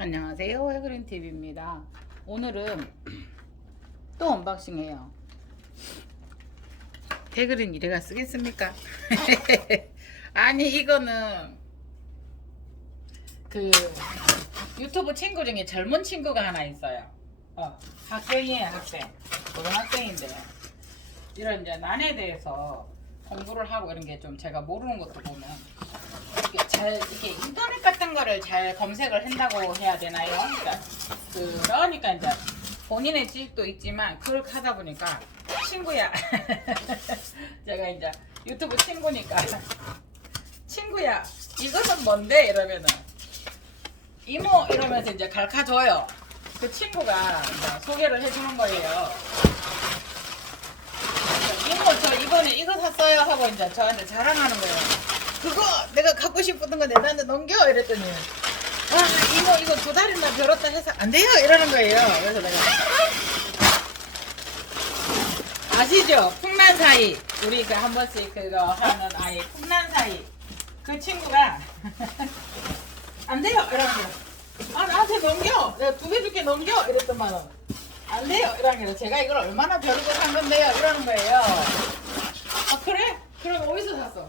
안녕하세요, 해그린TV입니다. 오늘은 또 언박싱해요. 해그린 이래가 쓰겠습니까? 아니 이거는 그 유튜브 친구 중에 젊은 친구가 하나 있어요. 학생이에요, 학생. 고등학생인데 이런 이제 난에 대해서 공부를 하고 이런 게 좀 제가 모르는 것도 보면 이게 인터넷 같은 거를 잘 검색을 한다고 해야 되나요? 그러니까 이제 본인의 지식도 있지만 그렇게 하다 보니까 친구야 제가 이제 유튜브 친구니까 친구야 이것은 뭔데 이러면은 이모 이러면서 이제 가르쳐줘요. 그 친구가 이제 소개를 해주는 거예요. 이모 저 이번에 이거 샀어요 하고 이제 저한테 자랑하는 거예요. 그거 내가 갖고 싶었던 거 내한테 넘겨 이랬더니 이모 이거 2달이나 별었다 해서 안 돼요 이러는 거예요. 그래서 내가 아시죠? 풍란사이 우리 그 한 번씩 그거 하는 아이 풍란사이 그 친구가 안 돼요 이러는 거예요. 나한테 넘겨 내가 2개 줄게 넘겨 이랬더만은 안 돼요 이러는 거예요. 제가 이걸 얼마나 별거 산 건데요 이러는 거예요. 그래? 그럼 어디서 샀어?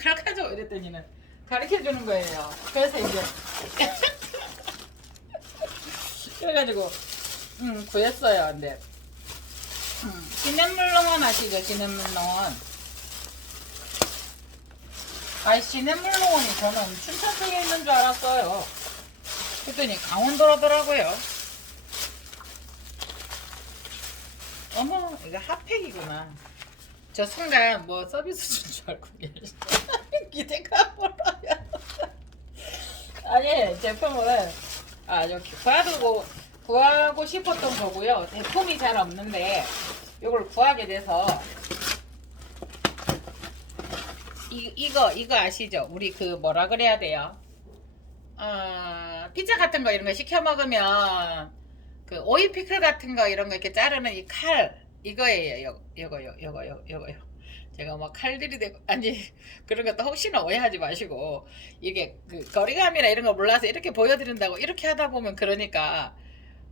가르쳐줘 이랬더니는 가르쳐주는 거예요. 그래서 이제 그래가지고 구했어요. 근데 시냇물농원 아시죠? 시냇물농원. 시냇물농원이 저는 춘천 쪽에 있는 줄 알았어요. 그랬더니 강원도라더라고요. 어머 이거 핫팩이구나. 저 순간 뭐 서비스 준 줄 알고 기대가 몰라요. 아니 제품을 이렇게 구하고 싶었던 거고요. 제품이 잘 없는데 이걸 구하게 돼서 이거 아시죠? 우리 그 뭐라 그래야 돼요? 피자 같은 거 이런 거 시켜 먹으면 그 오이 피클 같은 거 이런 거 이렇게 자르는 이 칼 이거예요. 요거요. 제가 막 칼들이 되고 아니 그런 것도 혹시나 오해하지 마시고 이게 그 거리감이나 이런 거 몰라서 이렇게 보여드린다고 이렇게 하다 보면 그러니까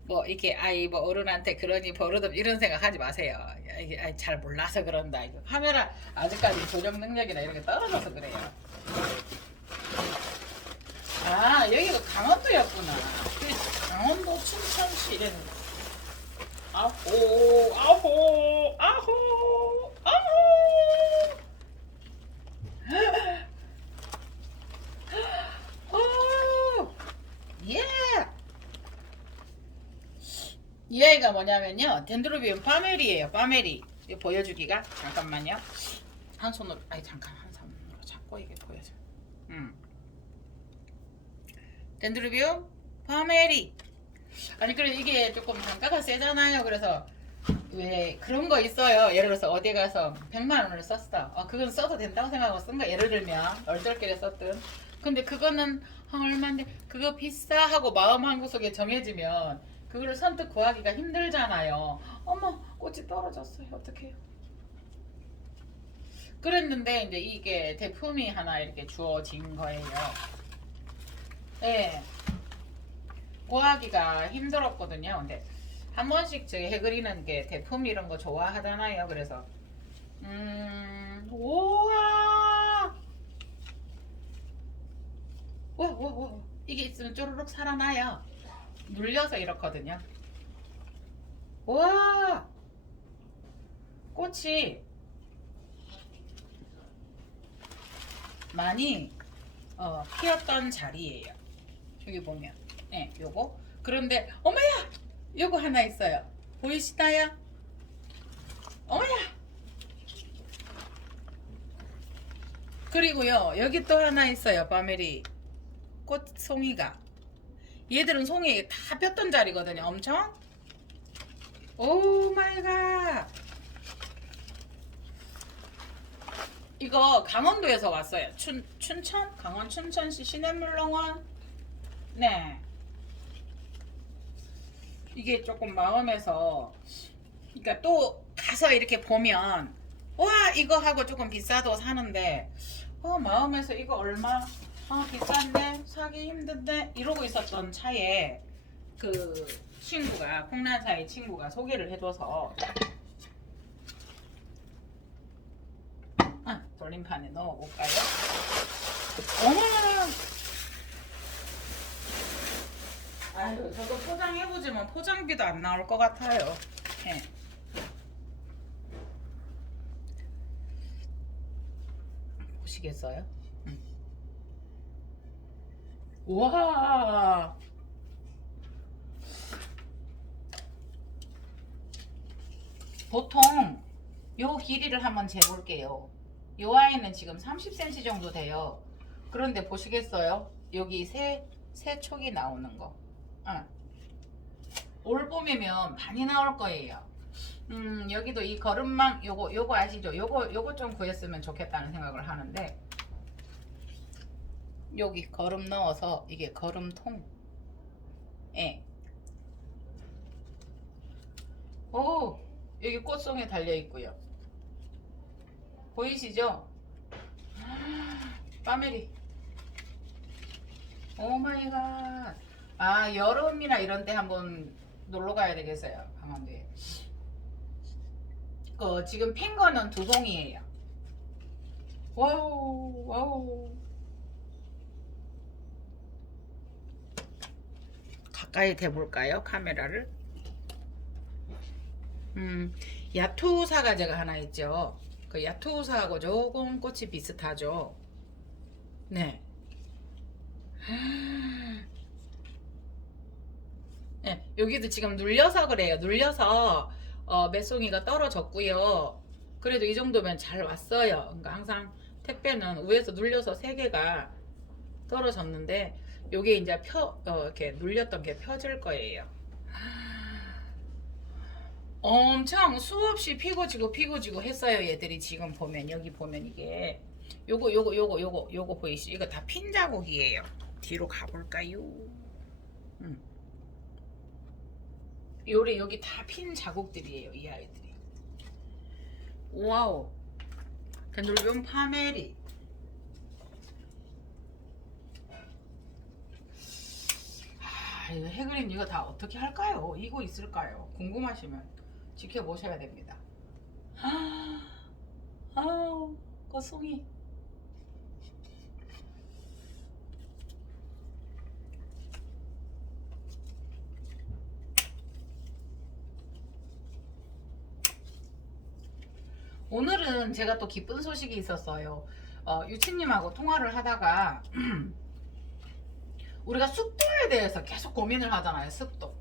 뭐 이게 뭐 어른한테 그러니 버릇없 이런 생각 하지 마세요. 이게 잘 몰라서 그런다. 이거 카메라 아직까지 조정 능력이나 이런 게 떨어져서 그래요. 여기가 강원도였구나. 강원도 춘천시 이랬는 거. 아호 아호 아호 아호 예. 이 아이가 뭐냐면요 덴드로비움 파메리예요. 파메리 이거 보여주기가 잠깐만요. 한 손으로 잠깐 한 손으로 잡고 이게 보여줘. 덴드로비움 파메리. 그래 이게 조금 단가가 세잖아요. 그래서 왜 그런 거 있어요. 예를 들어서 어디 가서 100만 원을 썼어. 그건 써도 된다고 생각하고 쓴 거. 예를 들면 얼떨결에 썼든. 근데 그거는 얼마인데 그거 비싸 하고 마음 한구석에 정해지면 그거를 선뜻 구하기가 힘들잖아요. 어머 꽃이 떨어졌어요. 어떡해요. 그랬는데 이제 이게 대품이 하나 이렇게 주어진 거예요. 네. 구하기가 힘들었거든요. 근데 한 번씩 저희 해그리는 게 대품 이런 거 좋아하잖아요. 그래서 우와 와 이게 있으면 쪼르륵 살아나요. 눌려서 이렇거든요. 우와 꽃이 많이 피었던 자리예요. 여기 보면 네 요거. 그런데 어머야 요거 하나 있어요. 보이시나요? 어머야. 그리고요 여기 또 하나 있어요. 바메리 꽃송이가. 얘들은 송이 다 폈던 자리거든요. 엄청. 오 마이 갓. 이거 강원도에서 왔어요. 춘천? 강원 춘천시 시냇물농원. 네. 이게 조금 마음에서 그러니까 또 가서 이렇게 보면 와 이거 하고 조금 비싸도 사는데 마음에서 이거 얼마 아 비싼데 사기 힘든데 이러고 있었던 차에 그 친구가 풍란사의 친구가 소개를 해줘서 돌림판에 넣어볼까요? 어머나! 아유 저도 포장해보지만 포장비도 안 나올 것 같아요. 네. 보시겠어요? 우와! 보통 요 길이를 한번 재볼게요. 요 아이는 지금 30cm 정도 돼요. 그런데 보시겠어요? 여기 새 촉이 나오는 거. 올 봄이면 많이 나올 거예요. 여기도 이 거름망 요거 아시죠? 요거 좀 구했으면 좋겠다는 생각을 하는데 여기 거름 넣어서 이게 거름통. 예. 오, 여기 꽃송이 달려 있고요. 보이시죠? 파메리. 오 마이 갓. 아, 여름이나 이런 때 한번 놀러 가야 되겠어요. 강원도에. 지금 핀 거는 두 송이에요. 와우, 와우. 가까이 대볼까요? 카메라를. 야투사가 제가 하나 있죠. 그 야투사하고 조금 꽃이 비슷하죠. 네. 네, 여기도 지금 눌려서 그래요. 눌려서 매송이가 떨어졌고요. 그래도 이 정도면 잘 왔어요. 그러니까 항상 택배는 위에서 눌려서 3개가 떨어졌는데 요게 이제 이렇게 눌렸던 게 펴질 거예요. 엄청 수없이 피고 지고 했어요. 얘들이 지금 보면 여기 보면 이게 요거 보이시죠? 이거 다 핀 자국이에요. 뒤로 가볼까요? 여기 다 핀 자국들이에요. 이 아이들이. 와우. 덴돌비움 파메리. 이거 해그린 이거 다 어떻게 할까요? 이거 있을까요? 궁금하시면 지켜보셔야 됩니다. 아우, 꽃송이. 오늘은 제가 또 기쁜 소식이 있었어요. 유치님하고 통화를 하다가 우리가 습도에 대해서 계속 고민을 하잖아요. 습도.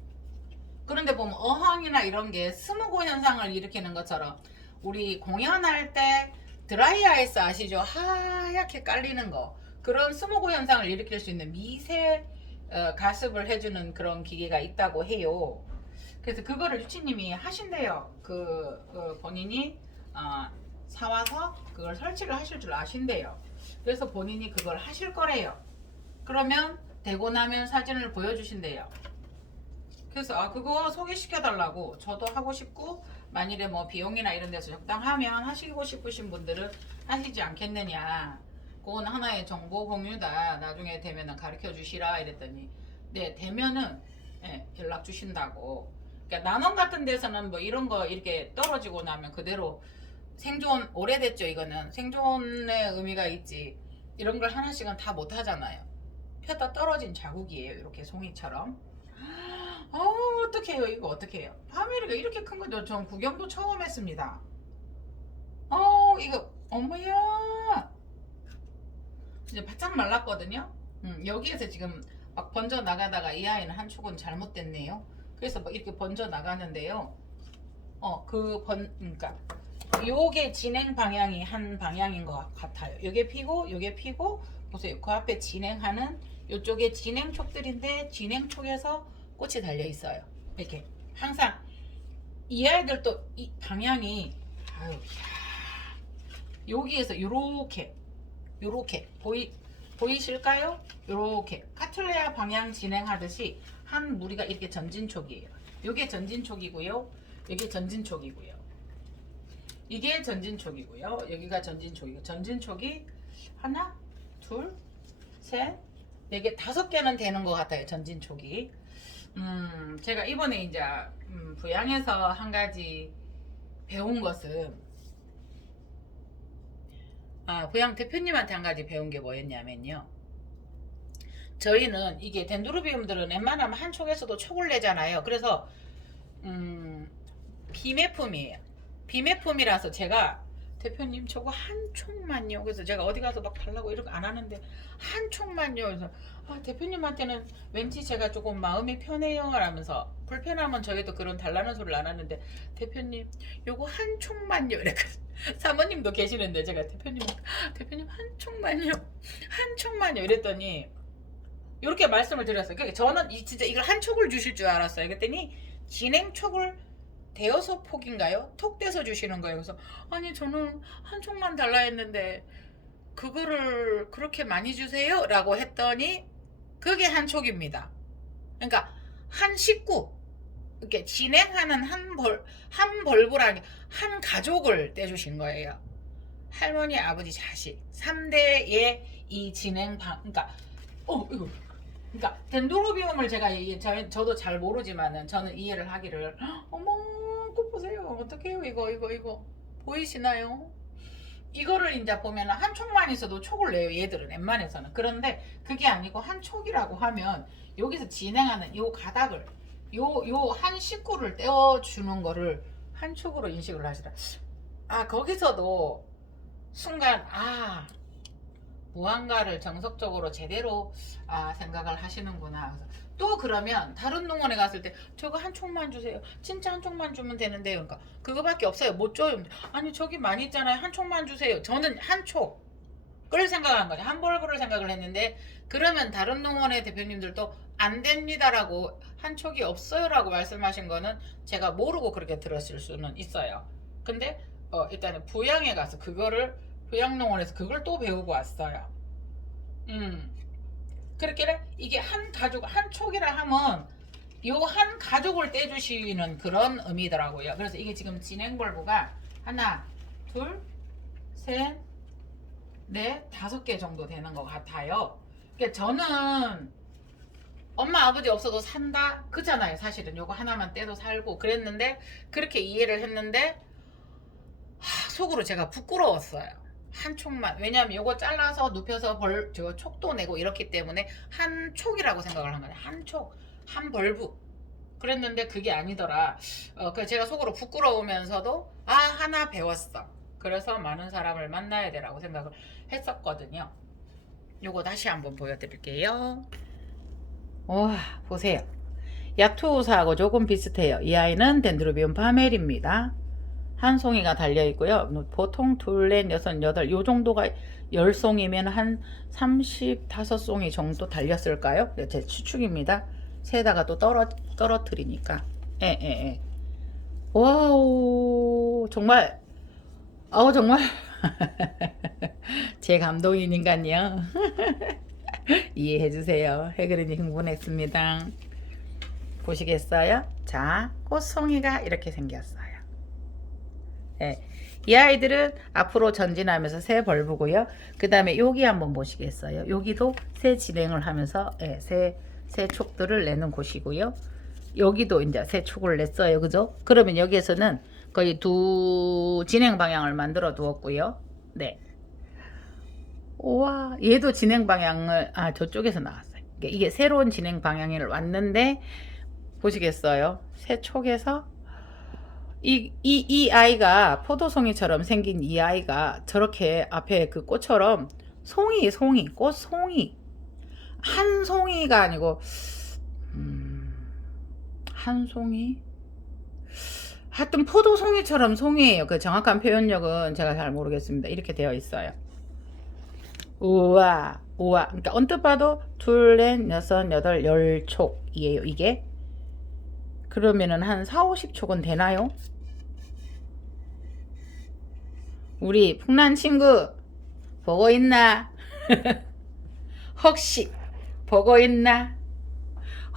그런데 보면 어항이나 이런 게 스모고 현상을 일으키는 것처럼 우리 공연할 때 드라이 아이스 아시죠? 하얗게 깔리는 거. 그런 스모고 현상을 일으킬 수 있는 미세 가습을 해주는 그런 기계가 있다고 해요. 그래서 그거를 유치님이 하신대요. 본인이 사와서 그걸 설치를 하실 줄 아신대요. 그래서 본인이 그걸 하실 거래요. 그러면 되고 나면 사진을 보여주신대요. 그래서 그거 소개시켜 달라고. 저도 하고 싶고 만일에 뭐 비용이나 이런 데서 적당하면 하시고 싶으신 분들은 하시지 않겠느냐. 그건 하나의 정보 공유다. 나중에 되면은 가르쳐 주시라 이랬더니 네, 되면은 연락 주신다고. 그러니까 난원 같은 데서는 뭐 이런 거 이렇게 떨어지고 나면 그대로 생존 오래됐죠. 이거는 생존의 의미가 있지. 이런 걸 하나씩은 다 못 하잖아요. 펴다 떨어진 자국이에요. 이렇게 송이처럼. 어떡해요. 이거 어떡해요. 파메리가 이렇게 큰 거 전 구경도 처음 했습니다. 이거 어머야. 이제 바짝 말랐거든요. 여기에서 지금 막 번져 나가다가 이 아이는 한 축은 잘못됐네요. 그래서 막 이렇게 번져 나가는데요. 그러니까 요게 진행 방향이 한 방향인 것 같아요. 요게 피고 요게 피고 보세요. 그 앞에 진행하는 요쪽에 진행촉들인데 진행촉에서 꽃이 달려 있어요. 이렇게 항상 이 아이들도 이 방향이 여기에서 요렇게 보이실까요? 요렇게 카틀레아 방향 진행하듯이 한 무리가 이렇게 전진촉이에요. 요게 전진촉이고요. 여기 전진촉이고요. 이게 전진촉이고요. 여기가 전진촉이고 전진촉이 하나, 둘, 셋, 네 개, 5개는 되는 것 같아요. 전진촉이. 제가 이번에 이제 부양에서 한 가지 배운 것은 부양 대표님한테 한 가지 배운 게 뭐였냐면요. 저희는 이게 덴드로비움들은 웬만하면 한 촉에서도 촉을 내잖아요. 그래서 비매품이에요. 비매품이라서 제가 대표님 저거 한 촉만요. 그래서 제가 어디 가서 막 달라고 이렇게 안 하는데 한 촉만요. 그래서 대표님한테는 왠지 제가 조금 마음이 편해요 하면서 불편하면 저희도 그런 달라는 소리를 안 하는데 대표님 요거 한 촉만요. 이렇게 사모님도 계시는데 제가 대표님 한 촉만요. 한 촉만요. 이랬더니 이렇게 말씀을 드렸어요. 그러니까 저는 진짜 이걸 한 촉을 주실 줄 알았어요. 그랬더니 진행 촉을 대여섯 폭인가요? 톡 떼서 주시는 거예요. 그래서 아니 저는 한 촉만 달라 했는데 그거를 그렇게 많이 주세요? 라고 했더니 그게 한 촉입니다. 그러니까 한 식구 이렇게 진행하는 한 벌브라니 한 가족을 떼주신 거예요. 할머니, 아버지, 자식 3대의 이 진행 그러니까 이거 그러니까 덴드로비움을 제가 저도 잘 모르지만은 저는 이해를 하기를 어머 꽃 보세요 어떡해요 이거 보이시나요? 이거를 이제 보면 한 촉만 있어도 촉을 내요 얘들은 웬만해서는. 그런데 그게 아니고 한 촉이라고 하면 여기서 진행하는 요 가닥을 요 한 식구를 떼어주는 거를 한 촉으로 인식을 하시라. 거기서도 순간 무언가를 정석적으로 제대로 생각을 하시는구나. 또 그러면 다른 농원에 갔을 때 저거 한 촉만 주세요. 진짜 한 촉만 주면 되는데요. 그러니까 그거밖에 없어요. 못 줘요. 아니 저기 많이 있잖아요. 한 촉만 주세요. 저는 한 촉을 생각한 거죠. 한 벌브를 생각을 했는데 그러면 다른 농원의 대표님들도 안 됩니다라고 한 촉이 없어요라고 말씀하신 거는 제가 모르고 그렇게 들었을 수는 있어요. 근데 일단은 부양에 가서 부양농원에서 그걸 또 배우고 왔어요. 그렇게 이게 한 가족 한 촉이라 하면 요 한 가족을 떼주시는 그런 의미더라고요. 그래서 이게 지금 진행 벌브가 하나, 둘, 셋, 넷, 5개 정도 되는 것 같아요. 그러니까 저는 엄마 아버지 없어도 산다 그잖아요. 사실은 요거 하나만 떼도 살고 그랬는데 그렇게 이해를 했는데 속으로 제가 부끄러웠어요. 한 촉만. 왜냐하면 요거 잘라서 눕혀서 저 촉도 내고 이렇기 때문에 한 촉이라고 생각을 한 거예요. 한 촉, 한 벌브. 그랬는데 그게 아니더라. 그래서 제가 속으로 부끄러우면서도 하나 배웠어. 그래서 많은 사람을 만나야 되라고 생각을 했었거든요. 요거 다시 한번 보여드릴게요. 와, 보세요. 야투사하고 조금 비슷해요. 이 아이는 덴드로비움 파멜입니다. 한 송이가 달려있고요. 보통 둘, 넷, 여섯, 여덟 요 정도가 10송이면 한 35송이 정도 달렸을까요? 제 추측입니다. 세다가 또 떨어뜨리니까. 와우, 정말 정말 제 감독이니까요. 이해해주세요. 해그린이 흥분했습니다. 보시겠어요? 자, 꽃송이가 이렇게 생겼어요. 이 아이들은 앞으로 전진하면서 새 벌브고요. 그 다음에 여기 한번 보시겠어요? 여기도 새 진행을 하면서 새 촉들을 내는 곳이고요. 여기도 이제 새 촉을 냈어요. 그죠? 그러면 여기에서는 거의 두 진행 방향을 만들어 두었고요. 네. 우와, 얘도 진행 방향을 저쪽에서 나왔어요. 이게 새로운 진행 방향을 왔는데 보시겠어요? 새 촉에서 이 아이가 포도송이처럼 생긴 이 아이가 저렇게 앞에 그 꽃처럼 꽃송이 한 송이가 아니고 한 송이 하여튼 포도송이처럼 송이에요. 그 정확한 표현력은 제가 잘 모르겠습니다. 이렇게 되어 있어요. 우와 그러니까 언뜻 봐도 둘, 넷, 여섯, 여덟, 10촉이에요 이게. 그러면은 한 4, 50촉은 되나요? 우리 풍란 친구 보고 있나? 혹시 보고 있나?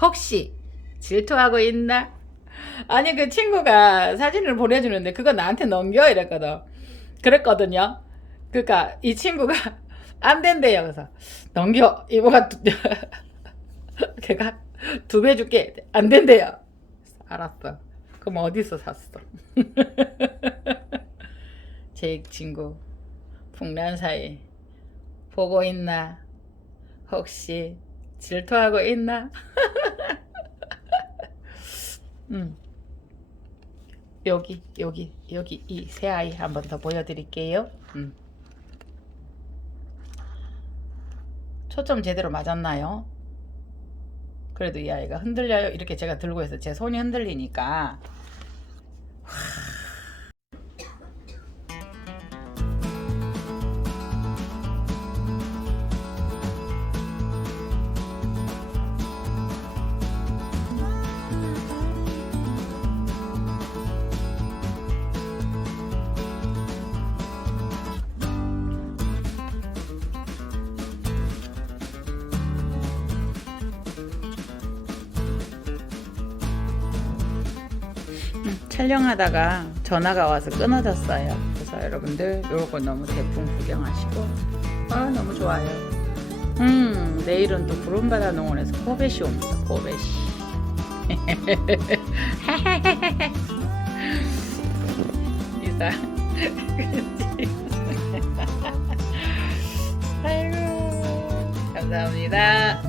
혹시 질투하고 있나? 아니 그 친구가 사진을 보내주는데 그거 나한테 넘겨 이랬거든요. 그러니까 이 친구가 안 된대요. 그래서 넘겨. 이모가 걔가 2배 줄게. 안 된대요. 알았어. 그럼 어디서 샀어? 제 친구 풍란사이 보고 있나? 혹시 질투하고 있나? 여기 이 새 아이 한 번 더 보여드릴게요. 초점 제대로 맞았나요? 그래도 이 아이가 흔들려요. 이렇게 제가 들고 해서 제 손이 흔들리니까. 촬영하다가 전화가 와서 끊어졌어요. 그래서 여러분들 요거 너무 대풍 구경하시고 너무 좋아요. 내일은 또 구름바다 농원에서 코베시 옵니다. 코베시. 이사. 아이고 감사합니다.